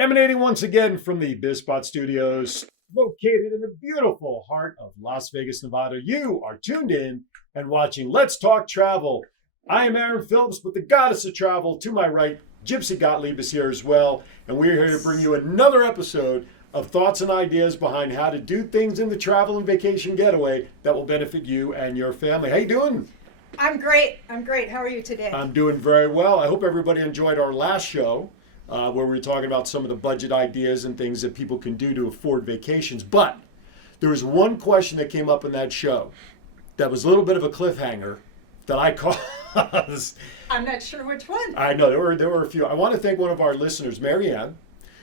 Emanating once again from the BizSpot Studios, located in the beautiful heart of Las Vegas, Nevada. You are tuned in and watching Let's Talk Travel. I am Aaron Phillips, but the goddess of travel to my right, Gypsy Gottlieb, is here as well. And we're here to bring you another episode of thoughts and ideas behind how to do things in the travel and vacation getaway that will benefit you and your family. How you doing? I'm great. How are you today? I'm doing very well. I hope everybody enjoyed our last show. Where we were talking about some of the budget ideas and things that people can do to afford vacations. But there was one question that came up in that show that was a little bit of a cliffhanger that I caused. I'm not sure which one. I know, there were a few. I want to thank one of our listeners, Marianne,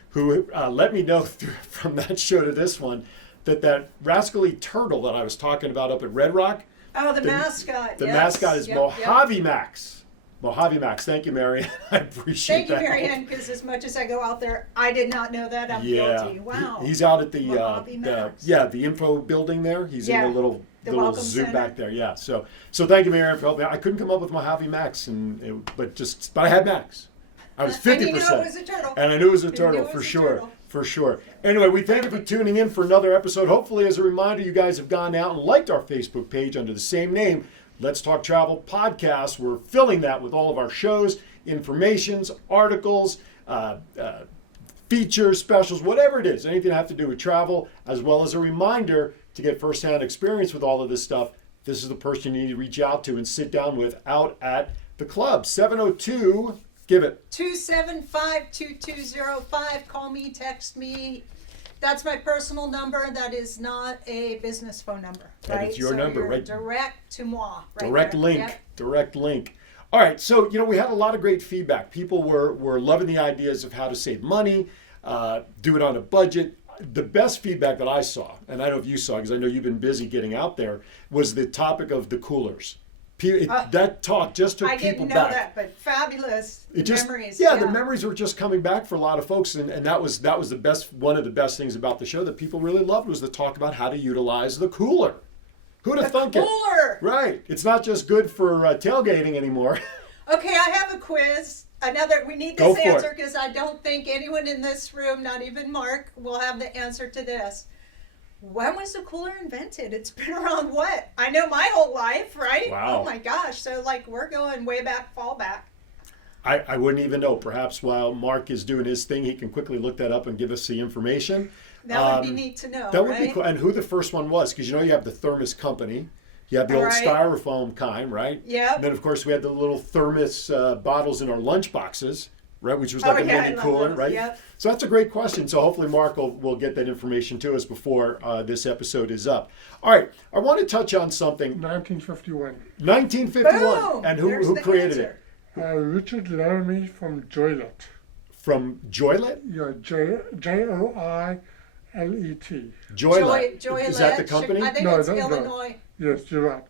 who let me know from that show to this one that rascally turtle that I was talking about up at Red Rock. Oh, the mascot. The yes. mascot is Mojave Max. Mojave Max. Thank you, Marianne. I appreciate that. Thank you, Marianne, because as much as I go out there, I did not know that. I'm guilty. Wow. He's out at the the info building there. He's in the little zoo center back there. Yeah. So thank you, Marianne, for helping. I couldn't come up with Mojave Max, but I had Max. I was 50%. And you know it was a turtle. And I knew it was a turtle for sure. Turtle. For sure. Anyway, we thank you for tuning in for another episode. Hopefully, as a reminder, you guys have gone out and liked our Facebook page under the same name, Let's Talk Travel Podcast. We're filling that with all of our shows, informations, articles, features, specials, whatever it is, anything that have to do with travel, as well as a reminder to get firsthand experience with all of this stuff. This is the person you need to reach out to and sit down with out at the club. 702, give it. 275-2205. Call me, text me. That's my personal number. That is not a business phone number, right? And it's your number, right? Direct to moi. Right direct there. link. Yep. Direct link. All right. So, we had a lot of great feedback. People were loving the ideas of how to save money, do it on a budget. The best feedback that I saw, and I don't know if you saw, because I know you've been busy getting out there, was the topic of the coolers. That talk just took people back. I didn't know that, but fabulous memories. Yeah, the memories were just coming back for a lot of folks, and that was the best. One of the best things about the show that people really loved was the talk about how to utilize the cooler. Who'd have thunk it? Cooler. Right. It's not just good for tailgating anymore. Okay, I have a quiz. We need this answer because I don't think anyone in this room, not even Mark, will have the answer to this. When was the cooler invented? It's been around what? I know my whole life, right? Wow. Oh my gosh. So we're going way back, fall back. I wouldn't even know. Perhaps while Mark is doing his thing, he can quickly look that up and give us the information. That would be neat to know. That would be cool. And who the first one was, because you have the thermos company. You have the old styrofoam kind, right? Yeah. And then, of course, we had the little thermos bottles in our lunch boxes, right? Which was like a mini cooler, right? Yep. So that's a great question. So hopefully Mark will get that information to us before this episode is up. All right. I want to touch on something. 1951. 1951. Boom! And who created it? Richard Laramie from Joylet. From Joylet? Yeah, Joilet. Joylet. Is that the company? I think it's Illinois. Yes, you're right.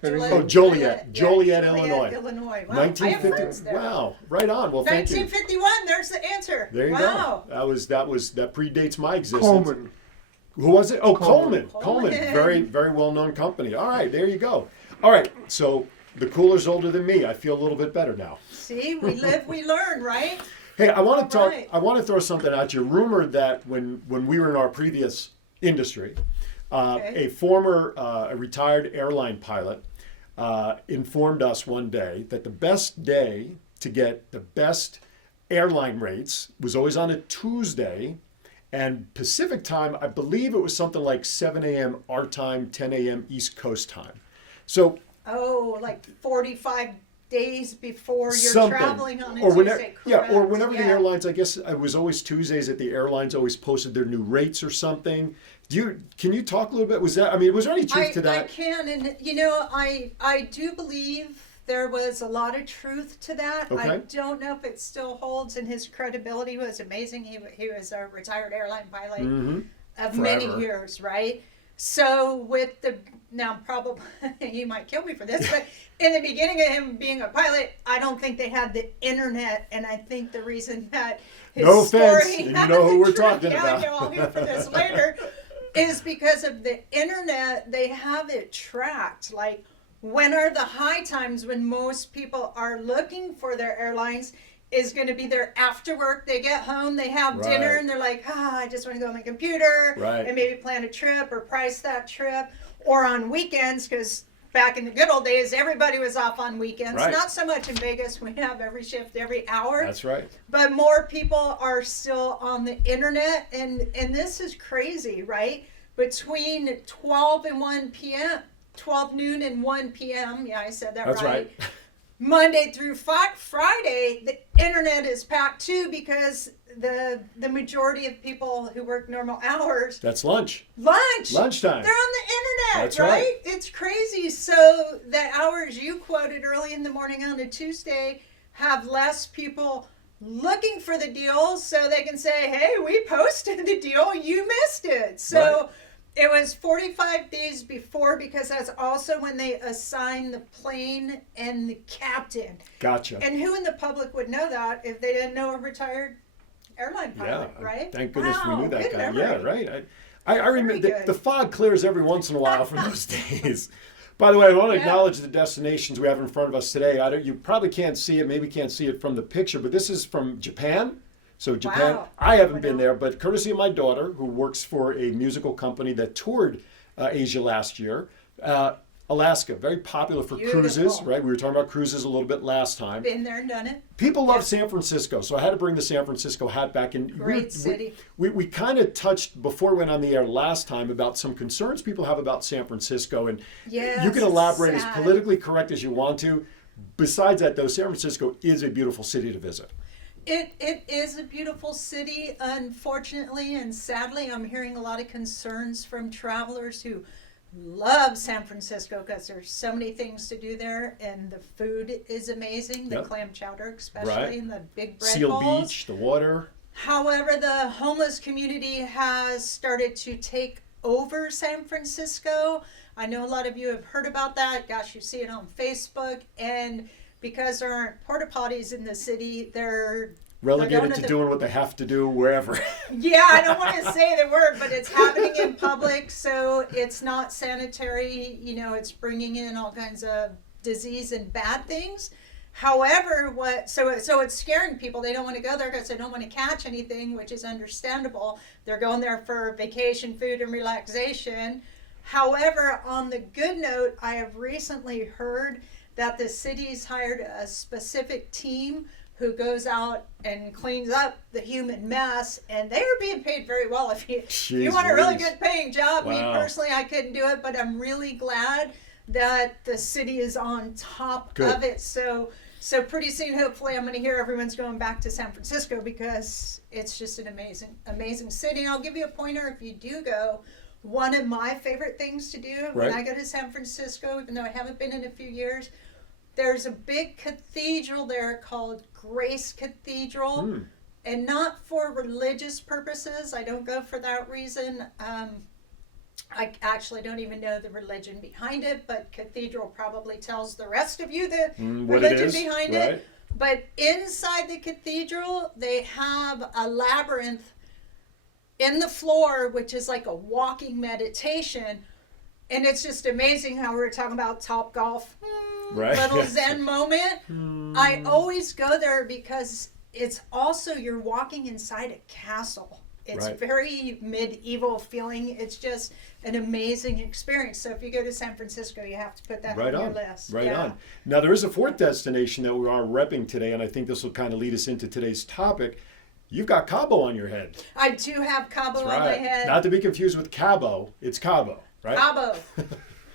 Joliet, Illinois. Illinois. Wow. 1950. Wow, right on. Well, thank you. 1951. There's the answer. There you go. That predates my existence. Coleman. Who was it? Oh, Coleman. Very, very well-known company. All right, there you go. All right, so the cooler's older than me. I feel a little bit better now. See, we live, we learn, right? Hey, I want to talk. Right. I want to throw something at you. Rumor that when we were in our previous industry, a former a retired airline pilot informed us one day that the best day to get the best airline rates was always on a Tuesday, and Pacific time, I believe it was something like 7 a.m. our time, 10 a.m. East Coast time. So. Oh, like 45 days before you're traveling on a Tuesday. Or whenever the airlines, I guess it was always Tuesdays that the airlines always posted their new rates or something. Can you talk a little bit? Was there any truth to that? I can, and I do believe there was a lot of truth to that. Okay. I don't know if it still holds, and his credibility was amazing. He was a retired airline pilot of many years, right? So now probably he might kill me for this, but in the beginning of him being a pilot, I don't think they had the internet, and I think the reason that his story, and you know who we're talking about. I'll hear for this later, is because of the internet. They have it tracked, like when are the high times when most people are looking for their airlines. is going to be there after work. They get home, they have dinner, and they're like, I just want to go on my computer and maybe plan a trip or price that trip. Or on weekends, because back in the good old days, everybody was off on weekends. Not so much in Vegas. We have every shift, every hour. That's right. But more people are still on the internet, and this is crazy, right? Between 12 and 1 p.m., 12 noon and 1 p.m., yeah, I said that That's right. Monday through Friday, the internet is packed too, because the majority of people who work normal hours. That's lunchtime. They're on the internet. That's right. It's crazy. So the hours you quoted early in the morning on a Tuesday have less people looking for the deal, so they can say, hey, we posted the deal, you missed it. So it was 45 days before, because that's also when they assign the plane and the captain. Gotcha. And who in the public would know that if they didn't know a retired airline pilot, right? Thank goodness we knew that good guy. memory. Yeah, right. I remember the fog clears every once in a while from those days. By the way, I want to acknowledge the destinations we have in front of us today. You probably can't see it, maybe can't see it from the picture, but this is from Japan. So Japan, I haven't been there, but courtesy of my daughter, who works for a musical company that toured Asia last year. Alaska, very popular for cruises, right? We were talking about cruises a little bit last time. Been there and done it. People love San Francisco, so I had to bring the San Francisco hat back in. Great city. We kind of touched before we went on the air last time about some concerns people have about San Francisco, and you can elaborate as politically correct as you want to. Besides that, though, San Francisco is a beautiful city to visit. It is a beautiful city. Unfortunately and sadly, I'm hearing a lot of concerns from travelers who love San Francisco because there's so many things to do there, and the food is amazing. The clam chowder, especially, and the big bread Seal balls. Beach, the water. However, the homeless community has started to take over San Francisco. I know a lot of you have heard about that. Gosh, you see it on Facebook, and because there aren't porta potties in the city, they're relegated to doing what they have to do wherever. Yeah, I don't want to say the word, but it's happening in public, so it's not sanitary. You know, it's bringing in all kinds of disease and bad things. However, so it's scaring people. They don't want to go there because they don't want to catch anything, which is understandable. They're going there for vacation, food, and relaxation. However, on the good note, I have recently heard that the city's hired a specific team who goes out and cleans up the human mess, and they are being paid very well. If you want a really good paying job, me personally, I couldn't do it, but I'm really glad that the city is on top of it. So pretty soon, hopefully, I'm going to hear everyone's going back to San Francisco, because it's just an amazing city. And I'll give you a pointer if you do go. One of my favorite things to do when I go to San Francisco, even though I haven't been in a few years, there's a big cathedral there called Grace Cathedral, and not for religious purposes. I don't go for that reason. I actually don't even know the religion behind it, but cathedral probably tells the rest of you the religion behind it. But inside the cathedral, they have a labyrinth in the floor, which is like a walking meditation. And it's just amazing how we were talking about Topgolf. Little Zen moment. I always go there because it's also, you're walking inside a castle. It's very medieval feeling. It's just an amazing experience. So if you go to San Francisco, you have to put that on your list. Right on. Now, there is a fourth destination that we are repping today, and I think this will kind of lead us into today's topic. You've got Cabo on your head. I do have Cabo on my head. Not to be confused with Cabo. It's Cabo, right? Cabo.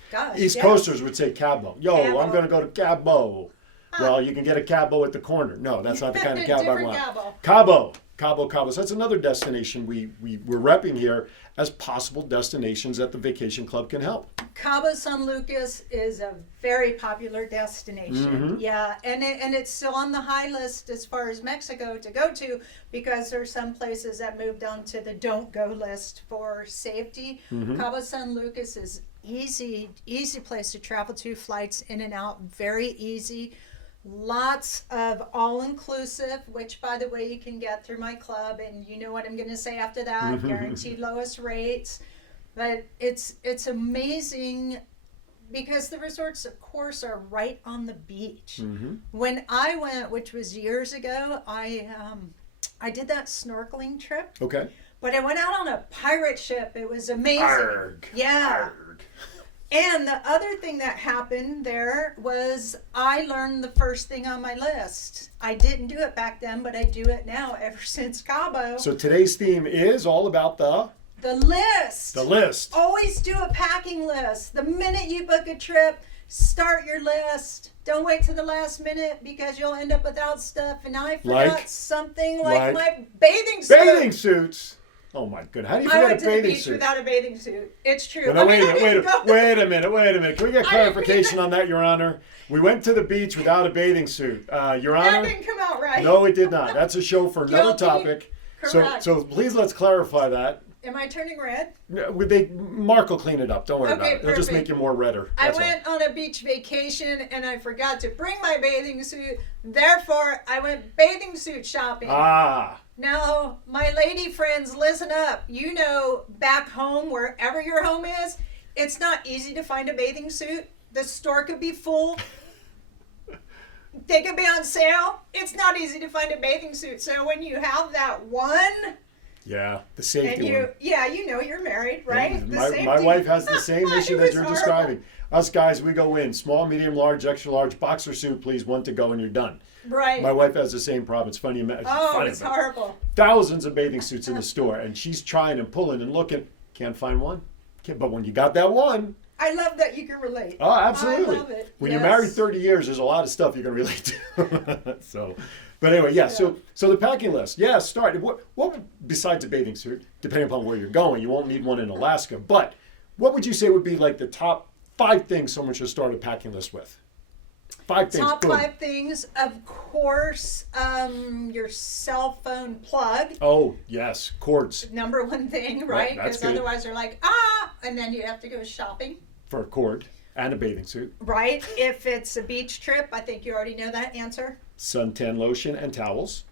Gosh, East Coasters would say Cabo. I'm going to go to Cabo. Well, you can get a Cabo at the corner. No, that's not the kind of Cabo I want. Cabo. So that's another destination we're repping here as possible destinations that the Vacation Club can help. Cabo San Lucas is a very popular destination. Yeah, and it's still on the high list as far as Mexico to go to, because there's some places that moved on to the don't go list for safety. Cabo San Lucas is easy place to travel to. Flights in and out, very easy. Lots of all-inclusive, which, by the way, you can get through my club, and you know what I'm going to say after that, guaranteed lowest rates. But it's amazing because the resorts, of course, are right on the beach. Mm-hmm. When I went, which was years ago, I did that snorkeling trip. Okay. But I went out on a pirate ship. It was amazing. Arg. Yeah. Arg. And the other thing that happened there was I learned the first thing on my list. I didn't do it back then, but I do it now ever since Cabo. So today's theme is all about the list. The list. Always do a packing list. The minute you book a trip, start your list. Don't wait to the last minute because you'll end up without stuff. And I forgot something like my bathing suit. Bathing suits. Oh my goodness! How do you I forget went a to the bathing beach suit? without a bathing suit. It's true. Well, no, wait a minute. Can we get clarification on that, Your Honor? We went to the beach without a bathing suit. Your Honor? That didn't come out right. No, it did not. That's a show for another topic. Correct. So please let's clarify that. Am I turning red? Mark will clean it up. Don't worry about it. It'll just perfect. make you more redder. I went on a beach vacation and I forgot to bring my bathing suit. Therefore, I went bathing suit shopping. Ah. Now, my lady friends, listen up. You know, back home, wherever your home is, it's not easy to find a bathing suit. The store could be full. They could be on sale. It's not easy to find a bathing suit. So when you have that one... Yeah, the safety one. Yeah, you know you're married, right? My wife has the same issue that you're horrible. describing. Us guys, we go in small, medium, large, extra large, boxer suit, please, one to go, and you're done. Right. My wife has the same problem. It's funny. It's horrible. Thousands of bathing suits in the store, and she's trying and pulling and looking. Can't find one. But when you got that one. I love that you can relate. Oh, absolutely. I love it. When you're married 30 years, there's a lot of stuff you can relate to. But anyway, yeah. So the packing list. Yeah, start. What besides a bathing suit, depending upon where you're going, you won't need one in Alaska. But what would you say would be like the top 5 things someone should start a packing list with? 5 things. Top boom. 5 things, of course, your cell phone plug. Oh, yes. Cords. Number 1 thing, right? Because otherwise they're like, and then you have to go shopping. For a cord and a bathing suit. Right. If it's a beach trip, I think you already know that answer. Suntan lotion and towels.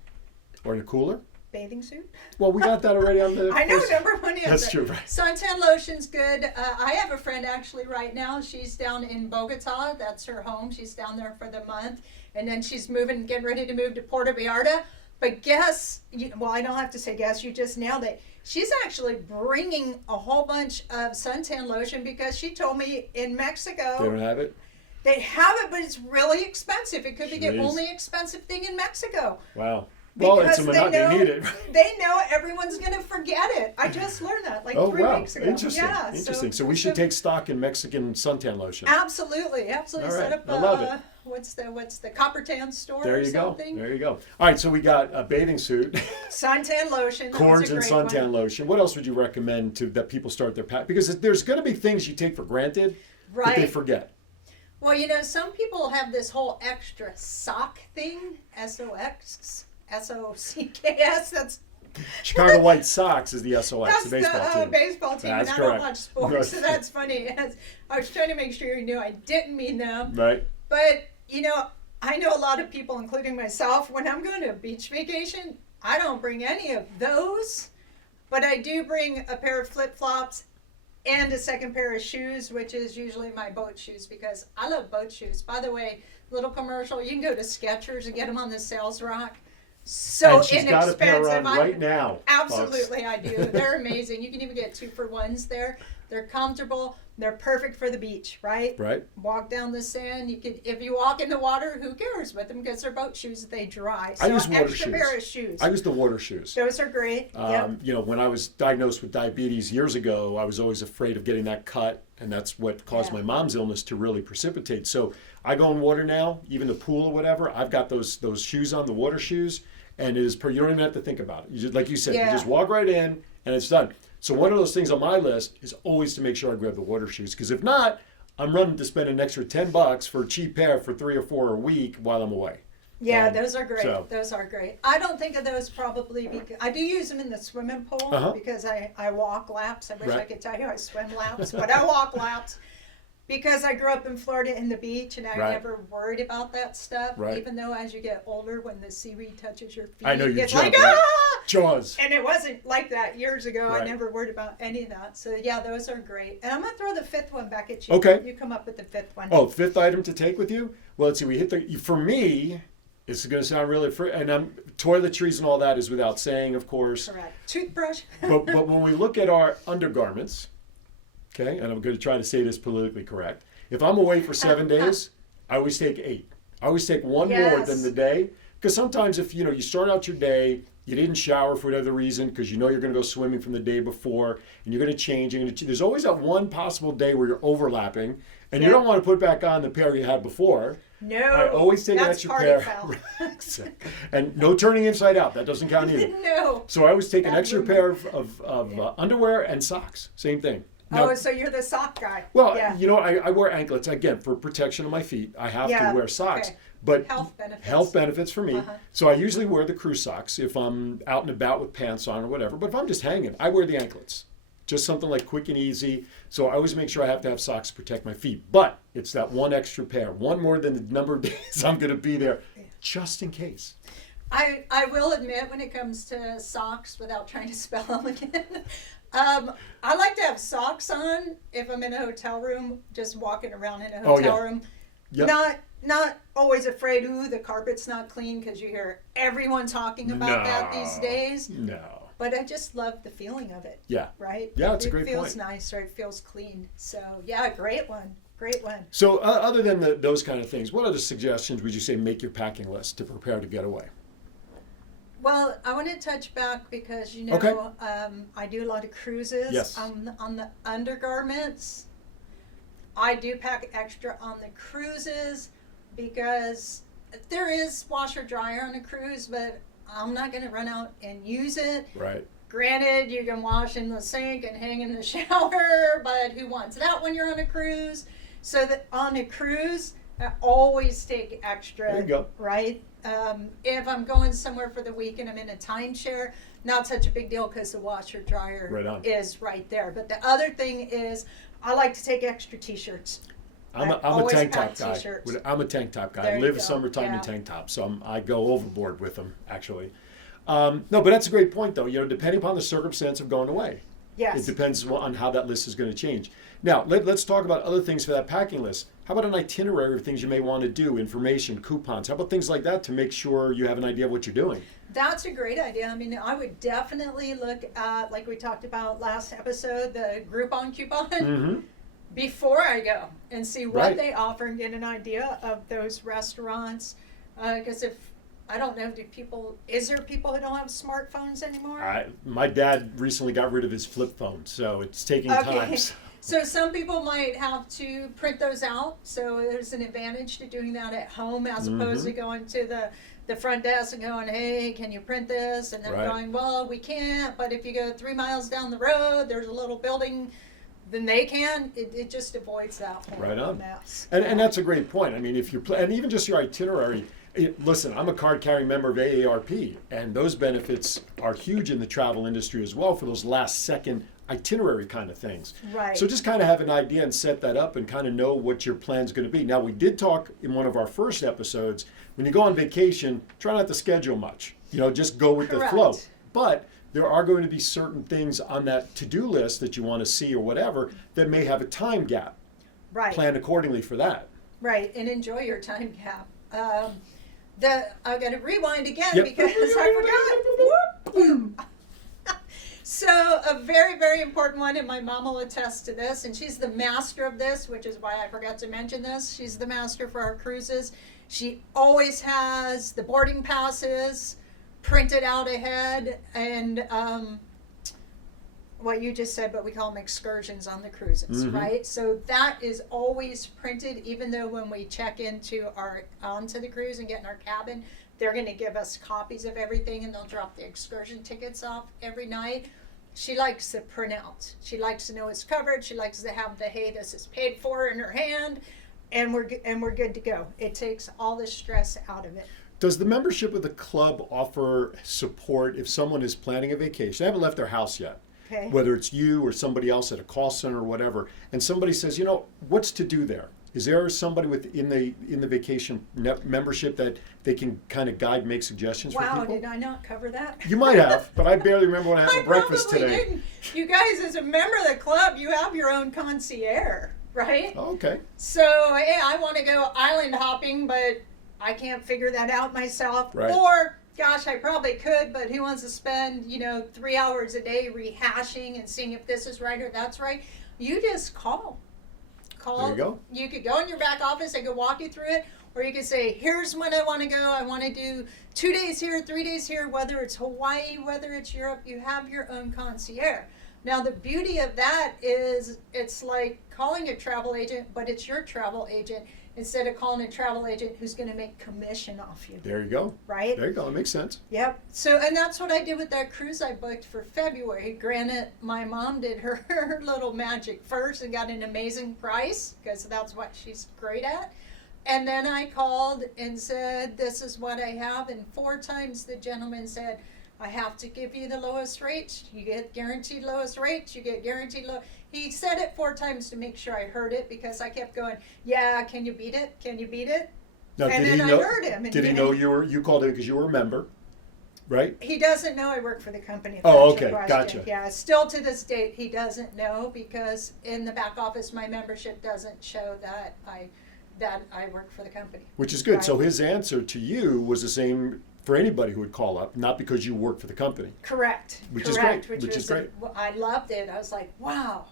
Or in a cooler. Bathing suit? Well, we got that already on the I know, first. number 1 answer. That's true, right. Suntan lotion's good. I have a friend actually right now. She's down in Bogota. That's her home. She's down there for the month. And then she's getting ready to move to Puerto Vallarta. But I don't have to say guess, you just nailed it. She's actually bringing a whole bunch of suntan lotion because she told me in Mexico. They don't have it? They have it, but it's really expensive. It could be the only expensive thing in Mexico. Wow. Well, it's a monopoly. They need it. They know everyone's going to forget it. I just learned that 3 weeks ago. Interesting. Yeah, Interesting. So we should take stock in Mexican suntan lotion. Absolutely. All right. Set up I love it. What's the Copper Town store there or you something? Go. There you go. All right, so we got a bathing suit. Suntan lotion. Cords and suntan lotion. What else would you recommend that people start their pack? Because there's going to be things you take for granted that they forget. Well, some people have this whole extra sock thing, SOX. SOCKS. That's Chicago White Sox is the SOX, that's the baseball team. Baseball team. That's and correct. I don't watch sports, so that's funny. I was trying to make sure you knew I didn't mean them. Right. But I know a lot of people, including myself, when I'm going to a beach vacation, I don't bring any of those, but I do bring a pair of flip-flops and a second pair of shoes, which is usually my boat shoes because I love boat shoes. By the way, little commercial, you can go to Skechers and get them on the sales rack. So and she's inexpensive. Got a pair on right now. Absolutely, folks. I do. They're amazing. You can even get 2-for-1s there. They're comfortable. They're perfect for the beach, right? Right. Walk down the sand. If you walk in the water, who cares with them because they're boat shoes. They dry. So I use water extra shoes. Pair of shoes. I use the water shoes. Those are great. Yep. When I was diagnosed with diabetes years ago, I was always afraid of getting that cut, and that's what caused my mom's illness to really precipitate. So I go in water now, even the pool or whatever. I've got those shoes on, the water shoes, and it is you don't even have to think about it. You just, like you said, you just walk right in, and it's done. So one of those things on my list is always to make sure I grab the water shoes, because if not, I'm running to spend an extra $10 for a cheap pair for 3 or 4 a week while I'm away. Yeah, those are great. Those are great. I don't think of those probably because I do use them in the swimming pool because I walk laps. I wish I could tell you I swim laps, but I walk laps because I grew up in Florida in the beach and I never worried about that stuff. Even though as you get older, when the seaweed touches your feet, I know you it's jump, like, right? Jaws. And it wasn't like that years ago. Right. I never worried about any of that. So yeah, those are great. And I'm gonna throw the fifth one back at you. Okay. You come up with the fifth one. Oh, fifth item to take with you? Well, let's see. We hit for me, it's going to sound really, and toiletries and all that is without saying, of course. Correct. Toothbrush. but when we look at our undergarments, okay, and I'm going to try to say this politically correct. If I'm away for 7 days, I always take 8. I always take one more Yes. than the day. Because sometimes if, you start out your day, you didn't shower for whatever reason because you're going to go swimming from the day before, and you're going to change. There's always that one possible day where you're overlapping, and you don't want to put back on the pair you had before. No. I always take an that's extra party pair. foul. And no turning inside out. That doesn't count either. No. So I always take an Bad extra movement. pair of underwear and socks. Same thing. Now, Oh, so you're the sock guy. well, Yeah. I wear anklets again for protection of my feet. I have Yeah, to wear socks, okay. but Health benefits. for me. Uh-huh. So I usually wear the crew socks if I'm out and about with pants on or whatever. But if I'm just hanging, I wear the anklets. Just something like quick and easy. So I always make sure I have to have socks to protect my feet. But it's that one extra pair, one more than the number of days I'm going to be there, just in case. I will admit, when it comes to socks, without trying to spell them again, I like to have socks on if I'm in a hotel room, just walking around in a hotel room. Yep. Not always afraid, the carpet's not clean, because you hear everyone talking about that these days. No. But I just love the feeling of it. Yeah. Right? Yeah, it's a great point. It feels point. nice, or it feels clean. So, yeah, great one. Great one. So other than those kind of things, what other suggestions would you say make your packing list to prepare to get away? Well, I want to touch back because, Okay. I do a lot of cruises. Yes. On the undergarments, I do pack extra on the cruises because there is washer dryer on a cruise, but I'm not going to run out and use it. Right. Granted, you can wash in the sink and hang in the shower, but who wants that when you're on a cruise? So that on a cruise, I always take extra. There you go. Right? If I'm going somewhere for the week and I'm in a timeshare, not such a big deal because the washer dryer Right on. is right there. But the other thing is, I like to take extra t-shirts. I'm a always tank pack top guy. t-shirts. I'm a tank top guy. There I you live go. summertime in Yeah. tank tops, so I go overboard with them, actually. No, but that's a great point, though. Depending upon the circumstance of going away. Yes. It depends on how that list is going to change. Now, let's talk about other things for that packing list. How about an itinerary of things you may want to do, information, coupons? How about things like that to make sure you have an idea of what you're doing? That's a great idea. I mean, I would definitely look at, like we talked about last episode, the Groupon coupon Mm-hmm. before I go and see what Right. they offer and get an idea of those restaurants. Because I don't know, is there people who don't have smartphones anymore? My dad recently got rid of his flip phone, so it's taking time. So some people might have to print those out. So there's an advantage to doing that at home as opposed to going to the front desk and going, hey, can you print this? And they're Right. going, well, we can't. But if you go 3 miles down the road, there's a little building, then they can. It just avoids that whole Right on. mess. And that's a great point. I mean, if you're and even just your itinerary. Listen, I'm a card-carrying member of AARP, and those benefits are huge in the travel industry as well for those last-second itinerary kind of things. Right. So just kind of have an idea and set that up and kind of know what your plan's going to be. Now, we did talk in one of our first episodes, when you go on vacation, try not to schedule much. Just go with the flow. Correct. But there are going to be certain things on that to-do list that you want to see or whatever that may have a time gap. Right. Plan accordingly for that. Right, and enjoy your time gap. I've got to rewind again Yep. because I forgot. So a very, very important one, and my mom will attest to this, and she's the master of this, which is why I forgot to mention this. She's the master for our cruises. She always has the boarding passes printed out ahead, and what you just said, but we call them excursions on the cruises, right? So that is always printed, even though when we check onto the cruise and get in our cabin, they're going to give us copies of everything, and they'll drop the excursion tickets off every night. She likes the printout. She likes to know it's covered. She likes to have the, hey, this is paid for in her hand, and we're good to go. It takes all the stress out of it. Does the membership of the club offer support if someone is planning a vacation? They haven't left their house yet. Okay. Whether it's you or somebody else at a call center or whatever, and somebody says, what's to do there? Is there somebody within the vacation membership that they can kind of guide, make suggestions for Wow, people? did I not cover that? You might have, but I barely remember when I had I for breakfast probably today. didn't. You guys, as a member of the club, you have your own concierge, right? Oh, okay. So, hey, I want to go island hopping, but I can't figure that out myself. Right. Or, gosh, I probably could, but who wants to spend, 3 hours a day rehashing and seeing if this is right or that's right? You just call. There you go. You could go in your back office, I could walk you through it, or you could say, here's when I want to go. I want to do 2 days here, 3 days here, whether it's Hawaii, whether it's Europe, you have your own concierge. Now, the beauty of that is it's like calling a travel agent, but it's your travel agent instead of calling a travel agent who's going to make commission off you. There you go. Right? There you go. It makes sense. Yep. So, and that's what I did with that cruise I booked for February. Granted, my mom did her little magic first and got an amazing price because that's what she's great at. And then I called and said, this is what I have. And 4 times the gentleman said, I have to give you the lowest rates. You get guaranteed lowest rates. You get guaranteed low. He said it 4 times to make sure I heard it because I kept going, yeah, can you beat it? Can you beat it? Now, And did then he know? I heard him. And Did he know you called in because you were a member, right? He doesn't know I work for the company. If Oh, that's your okay, question. gotcha. Yeah, still to this date, he doesn't know because in the back office, my membership doesn't show that I work for the company. Which is good. Right. So his answer to you was the same for anybody who would call up, not because you work for the company. Correct. Which is Correct, great, which is was great. I loved it. I was like, wow,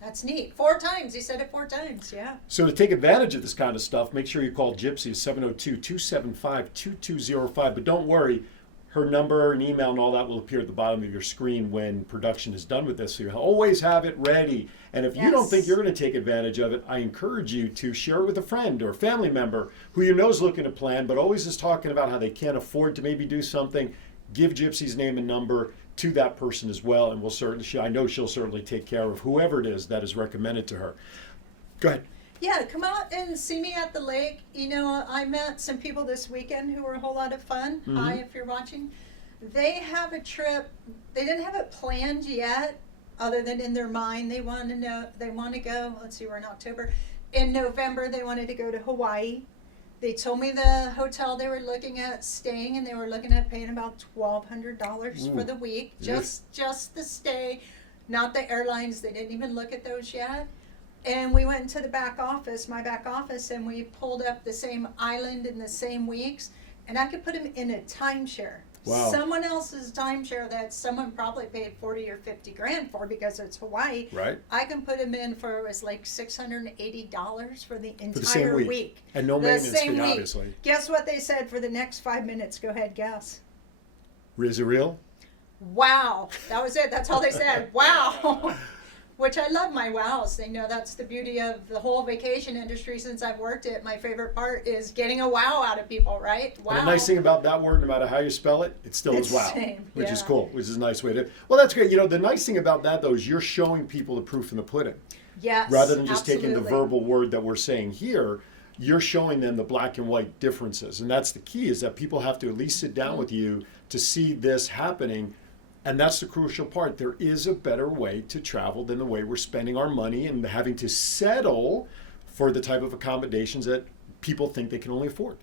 that's neat. 4 times. He said it 4 times. Yeah. So to take advantage of this kind of stuff, make sure you call Gypsy 702-275-2205. But don't worry, her number and email and all that will appear at the bottom of your screen when production is done with this. So you always have it ready. And if you don't Yes. think you're going to take advantage of it, I encourage you to share it with a friend or a family member who you know is looking to plan, but always is talking about how they can't afford to maybe do something. Give Gypsy's name and number to that person as well, and I know she'll certainly take care of whoever it is that is recommended to her. Go ahead. Yeah, come out and see me at the lake. I met some people this weekend who were a whole lot of fun. Mm-hmm. Hi, if you're watching. They have a trip. They didn't have it planned yet, other than in their mind. They want to go. Let's see, we're in October. In November, they wanted to go to Hawaii. They told me the hotel they were looking at staying, and they were looking at paying about $1,200 for the week. Just the stay, not the airlines. They didn't even look at those yet. And we went into the back office, my back office, and we pulled up the same island in the same weeks, and I could put them in a timeshare. Wow. Someone else's timeshare that someone probably paid 40 or 50 grand for because it's Hawaii. Right. I can put them in for, it was like $680 for the entire For the same week. And no The maintenance same fee, week. obviously. Guess what they said for the next 5 minutes? Go ahead, guess. Is it real? Wow. That was it. That's all they said. Wow. Which I love my wows. That's the beauty of the whole vacation industry since I've worked it. My favorite part is getting a wow out of people, right? Wow. And the nice thing about that word, no matter how you spell it, it still It's is wow. the same, Which is yeah. cool, which is a nice way to. Well, that's great. The nice thing about that, though, is you're showing people the proof in the pudding. Yes. Rather than just taking the absolutely. verbal word that we're saying here, you're showing them the black and white differences. And that's the key, is that people have to at least sit down with you to see this happening. And that's the crucial part. There is a better way to travel than the way we're spending our money and having to settle for the type of accommodations that people think they can only afford.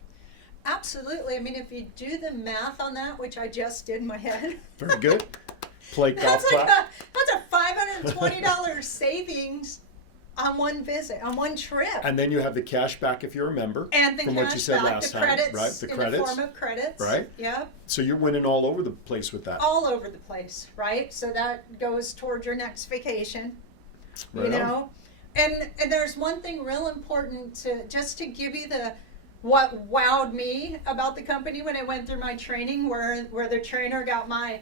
Absolutely. I mean, if you do the math on that, which I just did in my head. Very good. Play golf That's clap. a $520 savings on one visit, on one trip. And then you have the cash back if you're a member. And the from what you cash said back, last the time, credits, right? The in credits. the form of credits. Right. Yep. So you're winning all over the place with that. All over the place, right? So that goes towards your next vacation. Right on. And there's one thing real important to give you what wowed me about the company when I went through my training, where the trainer got my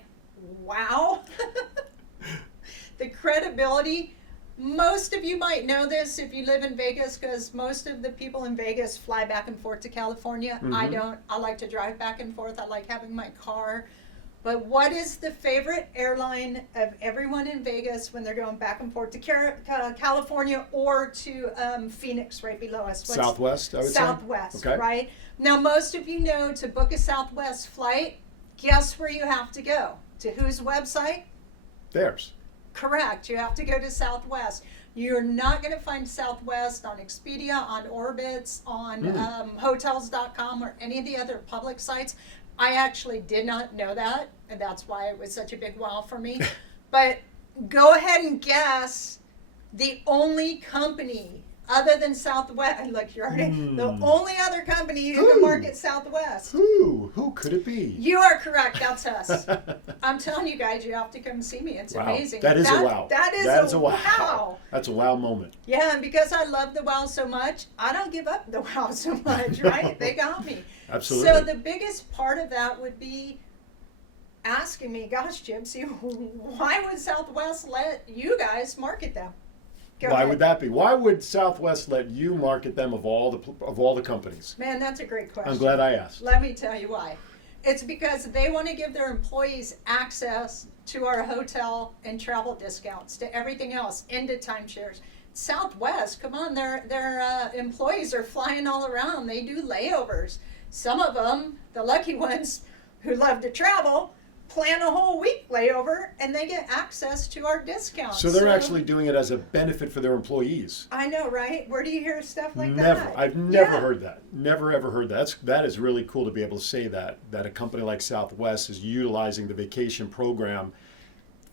wow. The credibility. Most of you might know this if you live in Vegas, because most of the people in Vegas fly back and forth to California. Mm-hmm. I don't. I like to drive back and forth. I like having my car. But what is the favorite airline of everyone in Vegas when they're going back and forth to California or to Phoenix, right below us? Southwest, I would say. Southwest, Okay. right? Now, most of you know to book a Southwest flight, guess where you have to go? To whose website? Theirs. Correct. You have to go to Southwest. You're not going to find Southwest on Expedia, on Orbitz, on hotels.com, or any of the other public sites. I actually did not know that, and that's why it was such a big wow for me. But go ahead and guess the only company other than Southwest. Look, you're already the only other company who can market Southwest. Who could it be? You are correct. That's us. I'm telling you guys, you have to come see me. It's amazing. That is a wow. That is a wow. Wow. That's a wow moment. Yeah, and because I love the wow so much, I don't give up the wow so much, right? They got me. Absolutely. So the biggest part of that would be asking me, gosh, Gypsy, why would Southwest let you guys market them? Why would that be? Why would Southwest let you market them of all the companies? Man, that's a great question. I'm glad I asked. Let me tell you why. It's because they want to give their employees access to our hotel and travel discounts, to everything else, into timeshares. Southwest, come on, their employees are flying all around. They do layovers. Some of them, the lucky ones who love to travel, plan a whole week layover and they get access to our discounts. So they're actually doing it as a benefit for their employees. I know, right? Where do you hear stuff like Never. that? I've never heard that. Never ever heard that. That is really cool to be able to say that a company like Southwest is utilizing the vacation program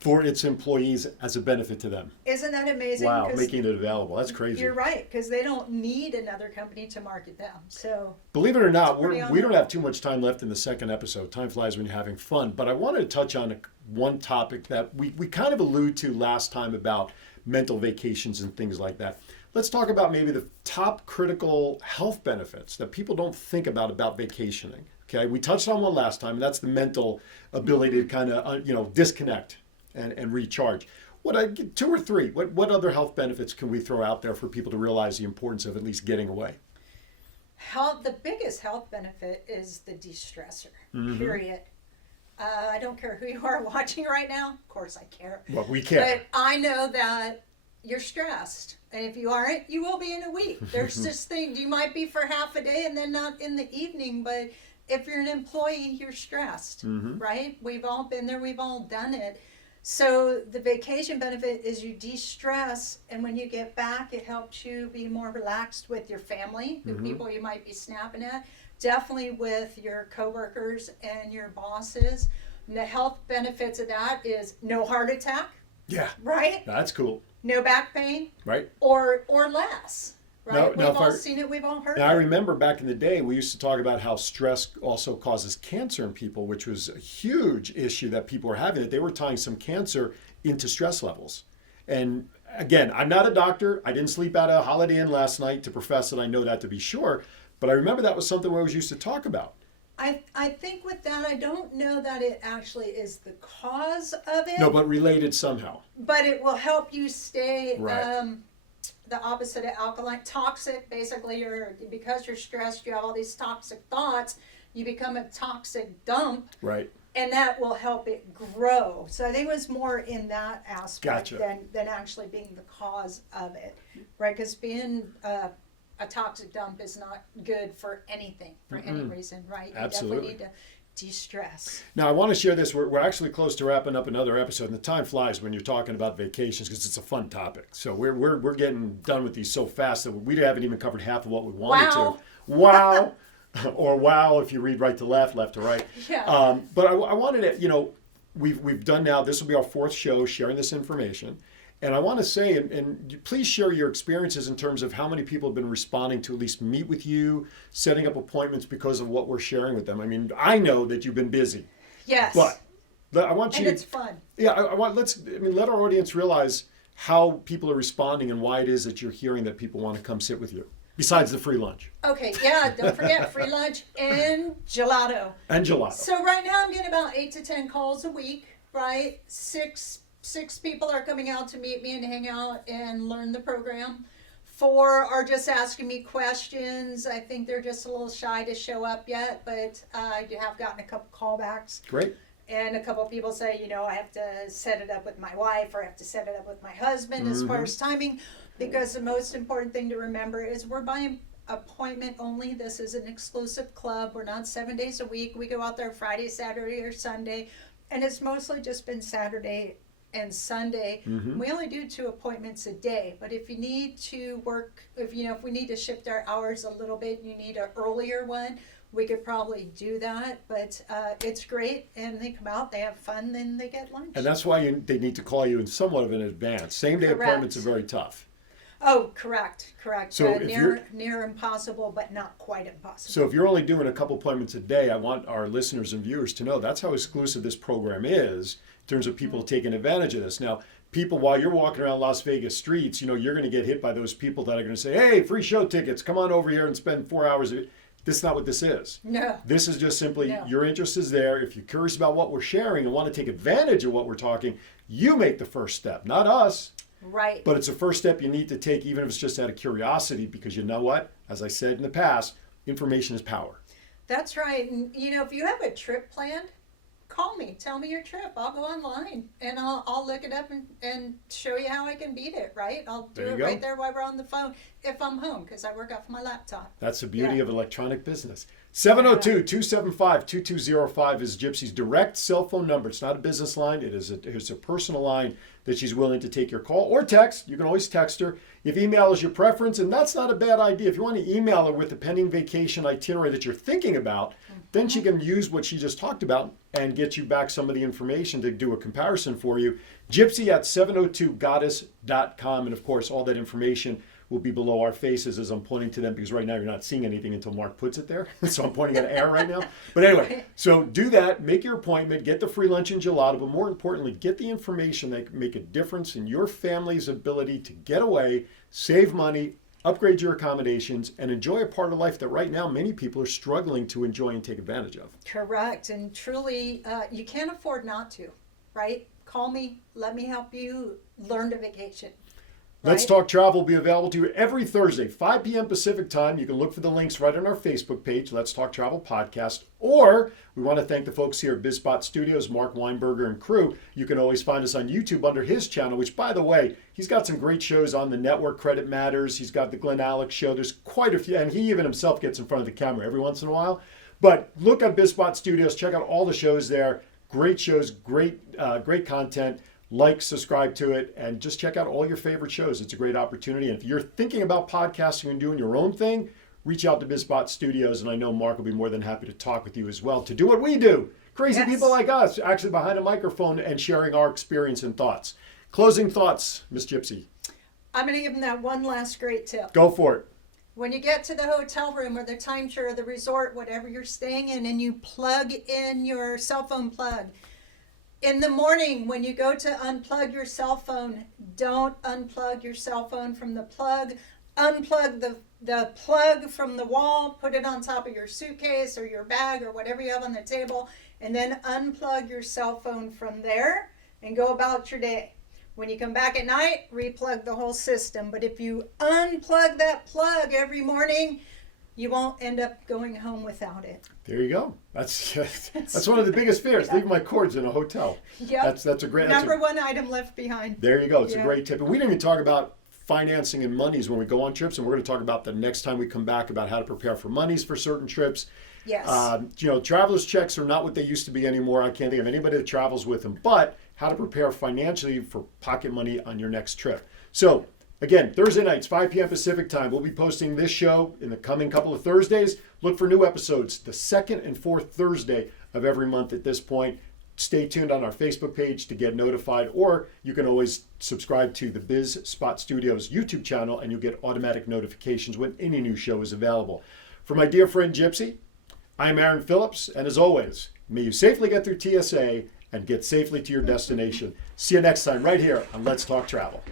for its employees as a benefit to them. Isn't that amazing? Wow, making it available. That's crazy. You're right, because they don't need another company to market them. So believe it or not, we pretty don't have too much time left in the second episode. Time flies when you're having fun. But I wanted to touch on one topic that we kind of alluded to last time about mental vacations and things like that. Let's talk about maybe the top critical health benefits that people don't think about vacationing. Okay, we touched on one last time, and that's the mental ability to kind of disconnect and recharge. What I get 2 or 3? What other health benefits can we throw out there for people to realize the importance of at least getting away? the biggest health benefit is the de-stressor, period. I don't care who you are watching right now. Of course I care. Well, we care. But I know that you're stressed. And if you aren't, you will be in a week. There's this thing. You might be for half a day and then not in the evening. But if you're an employee, you're stressed, right? We've all been there. We've all done it. So the vacation benefit is you de-stress, and when you get back, it helps you be more relaxed with your family, the people you might be snapping at, definitely with your coworkers and your bosses. And the health benefits of that is no heart attack. Yeah. Right? That's cool. No back pain. Right. Or less. Right? Now, we've all seen it. We've all heard Now, I it. remember back in the day, we used to talk about how stress also causes cancer in people, which was a huge issue that people were having. That they were tying some cancer into stress levels. And again, I'm not a doctor. I didn't sleep at a Holiday Inn last night to profess that I know that to be sure. But I remember that was something we always used to talk about. I think with that, I don't know that it actually is the cause of it. No, but related somehow. But it will help you stay Right. the opposite of alkaline. Toxic, basically, because you're stressed, you have all these toxic thoughts, you become a toxic dump. Right. And that will help it grow. So I think it was more in that aspect Gotcha. than actually being the cause of it. Right? Because being a toxic dump is not good for anything, for any reason, right? You Absolutely. definitely need to de-stress. Now, I want to share this. We're actually close to wrapping up another episode, and the time flies when you're talking about vacations because it's a fun topic. So we're getting done with these so fast that we haven't even covered half of what we wanted to. Wow. Or wow if you read right to left, left to right. Yeah. But I wanted to, we've done now, this will be our 4th show sharing this information. And I want to say, and please share your experiences in terms of how many people have been responding to at least meet with you, setting up appointments because of what we're sharing with them. I mean, I know that you've been busy. Yes. But I want you and to... it's fun. Yeah, let our audience realize how people are responding and why it is that you're hearing that people want to come sit with you, besides the free lunch. Okay, yeah, don't forget free lunch and gelato. And gelato. So right now I'm getting about 8 to 10 calls a week, right? Six people are coming out to meet me and hang out and learn the program. 4 are just asking me questions. I think they're just a little shy to show up yet, but I have gotten a couple callbacks. Great. And a couple people say, I have to set it up with my wife or I have to set it up with my husband as far as timing, because the most important thing to remember is we're by appointment only. This is an exclusive club. We're not 7 days a week. We go out there Friday, Saturday, or Sunday, and it's mostly just been Saturday and Sunday. We only do 2 appointments a day, but if you need to work, if we need to shift our hours a little bit, you need an earlier one, we could probably do that. But it's great, and they come out, they have fun, then they get lunch. And that's why they need to call you in somewhat of an advance. Same day appointments are very tough. Oh, correct. So if near impossible, but not quite impossible. So if you're only doing a couple appointments a day, I want our listeners and viewers to know that's how exclusive this program is in terms of people taking advantage of this. Now, people, while you're walking around Las Vegas streets, you're going to get hit by those people that are going to say, hey, free show tickets, come on over here and spend 4 hours. This is not what this is. No. This is just simply your interest is there. If you're curious about what we're sharing and want to take advantage of what we're talking, you make the first step, not us. Right. But it's a first step you need to take, even if it's just out of curiosity, because you know what? As I said in the past, information is power. That's right. And, if you have a trip planned, call me. Tell me your trip. I'll go online and I'll look it up and show you how I can beat it, right? I'll do it right there while we're on the phone if I'm home, because I work off my laptop. That's the beauty of electronic business. 702-275-2205 is Gypsy's direct cell phone number. It's not a business line. It's a personal line that she's willing to take your call or text. You can always text her. If email is your preference, and that's not a bad idea. If you want to email her with the pending vacation itinerary that you're thinking about, then she can use what she just talked about and get you back some of the information to do a comparison for you. Gypsy at 702goddess.com. And of course, all that information will be below our faces as I'm pointing to them, because right now you're not seeing anything until Mark puts it there. So I'm pointing at air right now. But anyway, so do that, make your appointment, get the free lunch and gelato, but more importantly, get the information that can make a difference in your family's ability to get away, save money, upgrade your accommodations, and enjoy a part of life that right now many people are struggling to enjoy and take advantage of. Correct. And truly, you can't afford not to, right? Call me, let me help you learn to vacation. Let's Talk Travel will be available to you every Thursday, 5 p.m. Pacific time. You can look for the links right on our Facebook page, Let's Talk Travel Podcast. Or we want to thank the folks here at BizSpot Studios, Mark Weinberger and crew. You can always find us on YouTube under his channel, which, by the way, he's got some great shows on the network, Credit Matters. He's got the Glenn Alex show. There's quite a few, and he even himself gets in front of the camera every once in a while. But look at BizSpot Studios. Check out all the shows there. Great shows, great content. Like, subscribe to it, and just check out all your favorite shows. It's a great opportunity. And if you're thinking about podcasting and doing your own thing, reach out to BizBot Studios, and I know Mark will be more than happy to talk with you as well to do what we do. Crazy people like us, actually behind a microphone and sharing our experience and thoughts. Closing thoughts, Miss Gypsy. I'm going to give them that one last great tip. Go for it. When you get to the hotel room or the timeshare or the resort, whatever you're staying in, and you plug in your cell phone plug, in the morning, when you go to unplug your cell phone, don't unplug your cell phone from the plug. Unplug the plug from the wall, put it on top of your suitcase or your bag or whatever you have on the table, and then unplug your cell phone from there and go about your day. When you come back at night, replug the whole system. But if you unplug that plug every morning, you won't end up going home without it. There you go. That's one of the biggest fears. Leave my cords in a hotel. Yep. That's a great number one item left behind. There you go. It's a great tip. And we didn't even talk about financing and monies when we go on trips, and we're going to talk about the next time we come back about how to prepare for monies for certain trips. Yes. Traveler's checks are not what they used to be anymore. I can't think of anybody that travels with them, but how to prepare financially for pocket money on your next trip. So again, Thursday nights, 5 p.m. Pacific time. We'll be posting this show in the coming couple of Thursdays. Look for new episodes the second and fourth Thursday of every month at this point. Stay tuned on our Facebook page to get notified, or you can always subscribe to the BizSpot Studios YouTube channel and you'll get automatic notifications when any new show is available. For my dear friend Gypsy, I'm Aaron Phillips, and as always, may you safely get through TSA and get safely to your destination. See you next time right here on Let's Talk Travel.